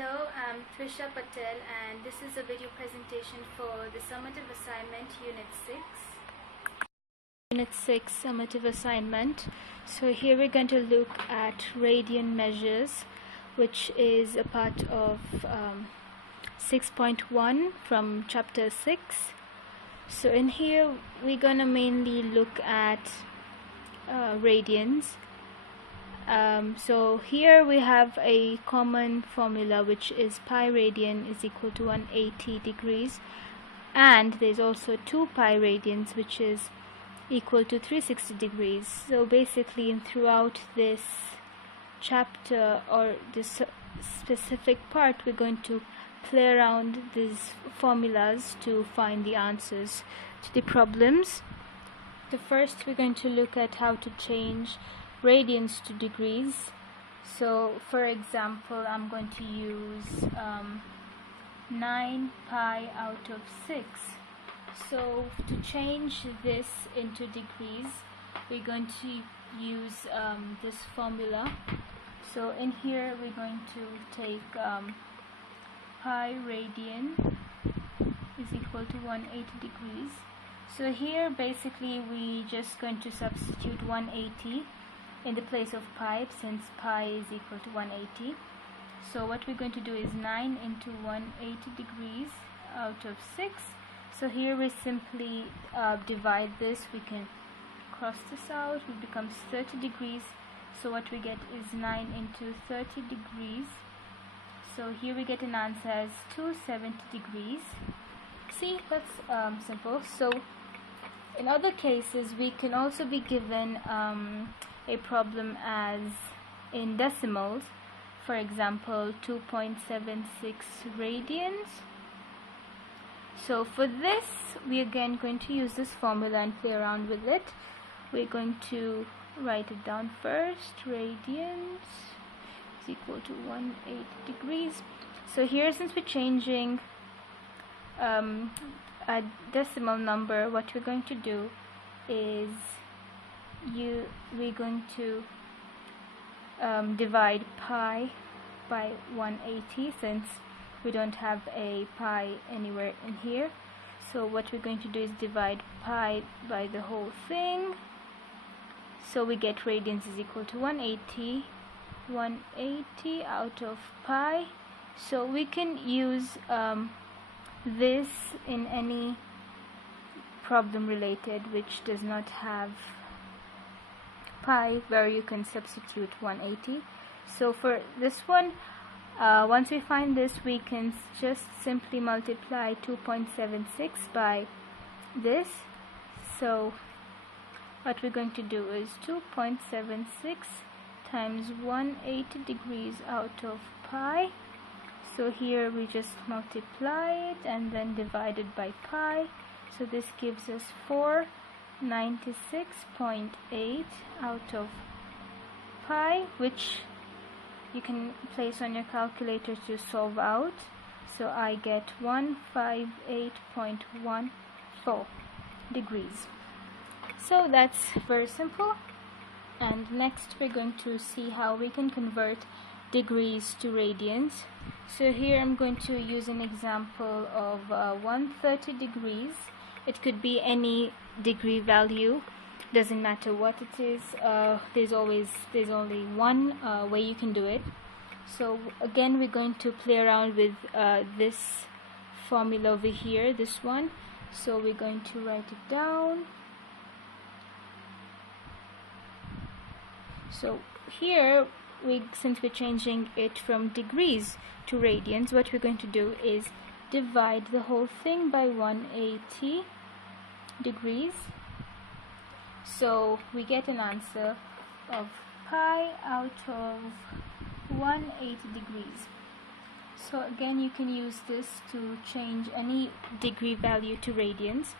Hello, I'm Trisha Patel and this is a video presentation for the summative assignment Unit 6. Unit 6 summative assignment. So here we're going to look at radian measures, which is a part of 6.1 from chapter 6. So in here we're going to mainly look at radians. So here we have a common formula, which is pi radian is equal to 180 degrees, and there's also 2 pi radians, which is equal to 360 degrees. So basically throughout this chapter or this specific part, we're going to play around these formulas to find the answers to the problems. The first, we're going to look at how to change radians to degrees. So for example, I'm going to use 9 pi out of 6. So to change this into degrees, we're going to use this formula. So in here we're going to take pi radian is equal to 180 degrees. So here basically we just going to substitute 180 in the place of pi, since pi is equal to 180. So what we're going to do is 9 into 180 degrees out of 6. So here we simply divide this. We can cross this out. It becomes 30 degrees. So what we get is 9 into 30 degrees. So here we get an answer as 270 degrees. See, that's simple. So in other cases, we can also be given a problem as in decimals. For example, 2.76 radians. So for this, we again going to use this formula and play around with it. We're going to write it down first. Radians is equal to 180 degrees. So here, since we're changing a decimal number, what we're going to do is we're going to divide pi by 180, since we don't have a pi anywhere in here. So what we're going to do is divide pi by the whole thing. So we get radians is equal to 180 out of pi. So we can use this in any problem related which does not have pi, where you can substitute 180. So for this one, once we find this, we can just simply multiply 2.76 by this. So what we're going to do is 2.76 times 180 degrees out of pi. So here we just multiply it and then divide it by pi. So this gives us 496.8 out of pi, which you can place on your calculator to solve out. So I get 158.14 degrees. So that's very simple. And next we're going to see how we can convert degrees to radians. So here I'm going to use an example of 130 degrees. It could be any degree value, doesn't matter what it is. There's only one way you can do it. So again, we're going to play around with this formula over here, this one. So we're going to write it down. So here, since we're changing it from degrees to radians, what we're going to do is divide the whole thing by 180 degrees. So we get an answer of pi out of 180 degrees. So again, you can use this to change any degree value to radians.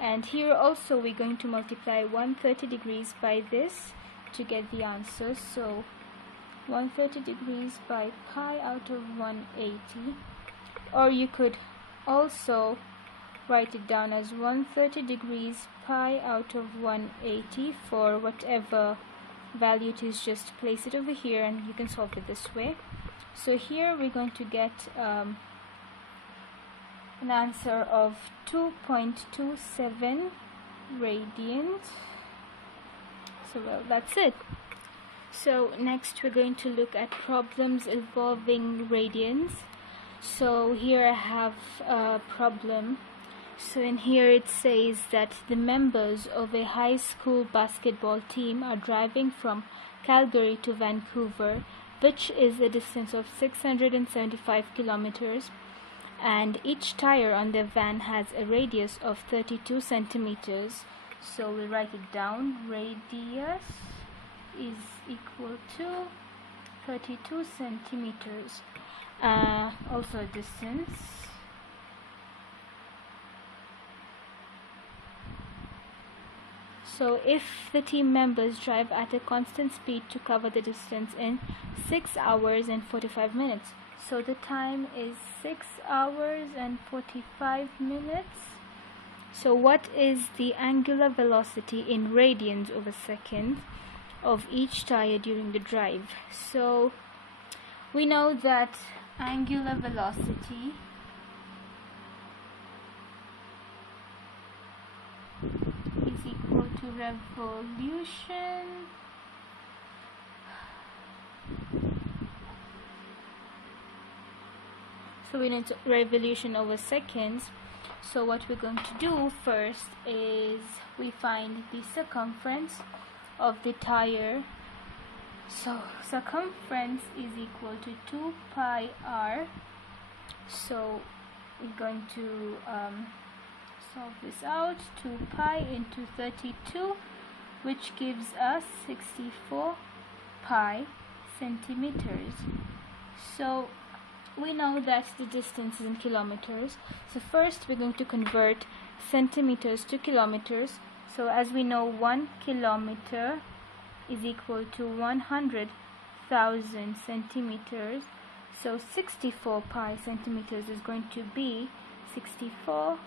And here also we're going to multiply 130 degrees by this to get the answer. So 130 degrees by pi out of 180, or you could also write it down as 130 degrees pi out of 180. For whatever value it is, just place it over here and you can solve it this way. So here we're going to get an answer of 2.27 radians. So well, that's it. So next we're going to look at problems involving radians. So here I have a problem. So in here it says that the members of a high school basketball team are driving from Calgary to Vancouver, which is a distance of 675 kilometers, and each tire on their van has a radius of 32 centimeters. So we'll write it down. Radius is equal to 32 centimeters. Also distance. So if the team members drive at a constant speed to cover the distance in 6 hours and 45 minutes. So the time is 6 hours and 45 minutes. So what is the angular velocity in radians over second of each tire during the drive? So we know that angular velocity is equal to revolution so we need revolution over seconds. So what we're going to do first is we find the circumference of the tire. So circumference is equal to 2 pi r. So we're going to solve this out. 2 pi into 32, which gives us 64 pi centimeters. So we know that the distance is in kilometers. So first we're going to convert centimeters to kilometers. So as we know, 1 kilometer is equal to 100,000 centimeters. So 64 pi centimeters is going to be 64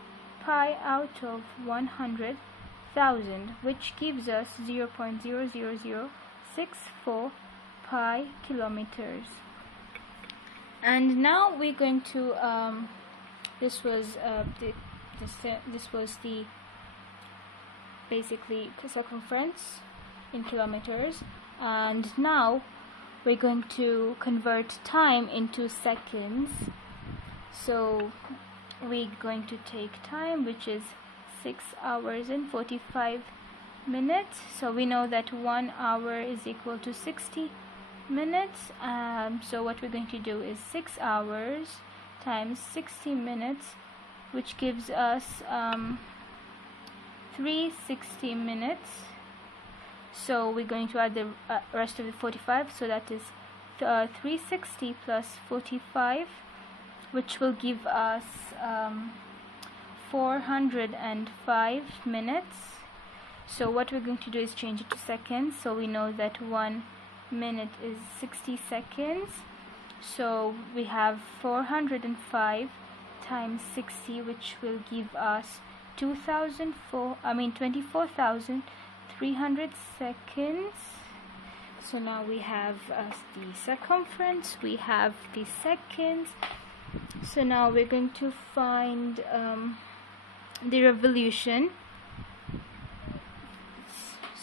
pi out of 100,000, which gives us 0.00064 pi kilometers. And now we're going to this was the basically circumference in kilometers, and now we're going to convert time into seconds. So we're going to take time, which is 6 hours and 45 minutes. So we know that 1 hour is equal to 60 minutes. So what we're going to do is 6 hours times 60 minutes, which gives us 360 minutes. So we're going to add the rest of the 45, so that is 360 plus 45, which will give us 405 minutes. So what we're going to do is change it to seconds. So we know that 1 minute is 60 seconds. So we have 405 times 60, which will give us 24,300 seconds. So now we have the circumference, we have the seconds. So now we're going to find the revolution.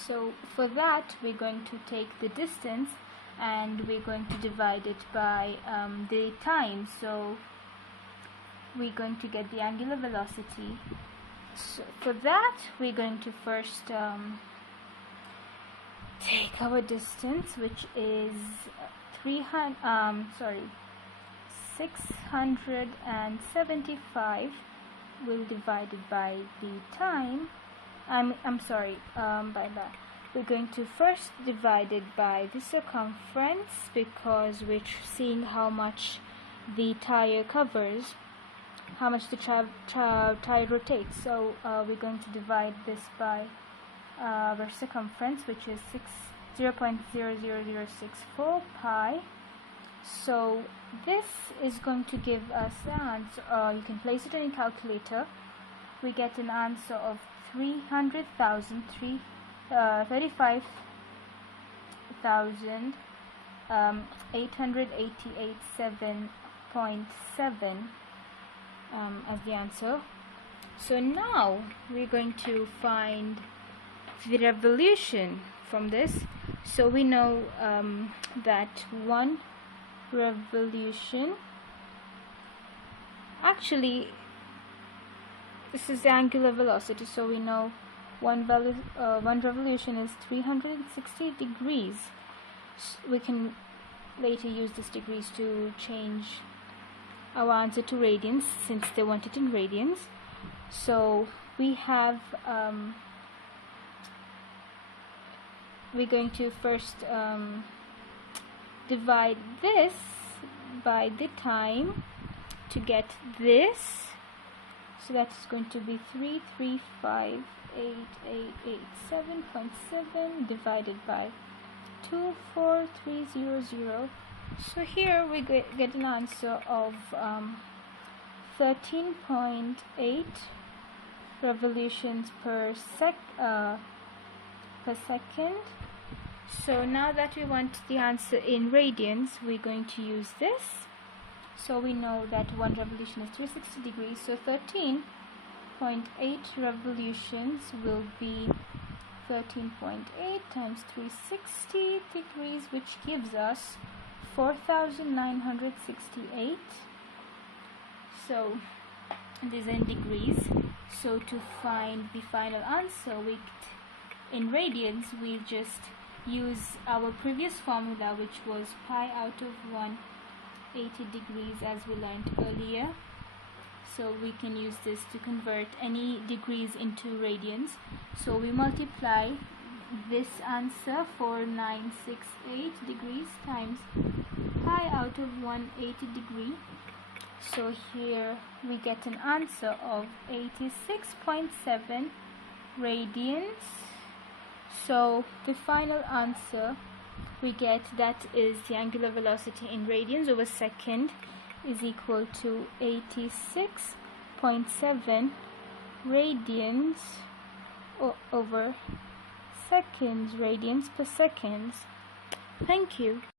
So for that, we're going to take the distance and we're going to divide it by the time. So we're going to get the angular velocity. So for that, we're going to first take our distance, which is 675. We'll divide it by the time. By that. We're going to first divide it by the circumference, because we're seeing how much the tire covers, how much the tire rotates. So we're going to divide this by our circumference, which is 0.00064 pi. So this is going to give us an answer. You can place it in a calculator. We get an answer of 35,000 888.7 as the answer. So now we're going to find the revolution from this. So we know that one revolution, actually this is the angular velocity, so we know one revolution is 360 degrees. We can later use this degrees to change our answer to radians, since they want it in radians. So we have we're going to first divide this by the time to get this. So that's going to be 3358887.7 divided by 24300. So here we get an answer of 13.8 revolutions per second. So now that we want the answer in radians, we're going to use this. So we know that one revolution is 360 degrees, so 13.8 revolutions will be 13.8 times 360 degrees, which gives us 4,968. So these are in degrees. So to find the final answer in radians, we just use our previous formula, which was pi out of 180 degrees, as we learned earlier. So we can use this to convert any degrees into radians. So we multiply this answer, 4968 degrees, times pi out of 180 degree. So here we get an answer of 86.7 radians. So the final answer we get, that is the angular velocity in radians over second, is equal to 86.7 radians over seconds, radians per seconds. Thank you.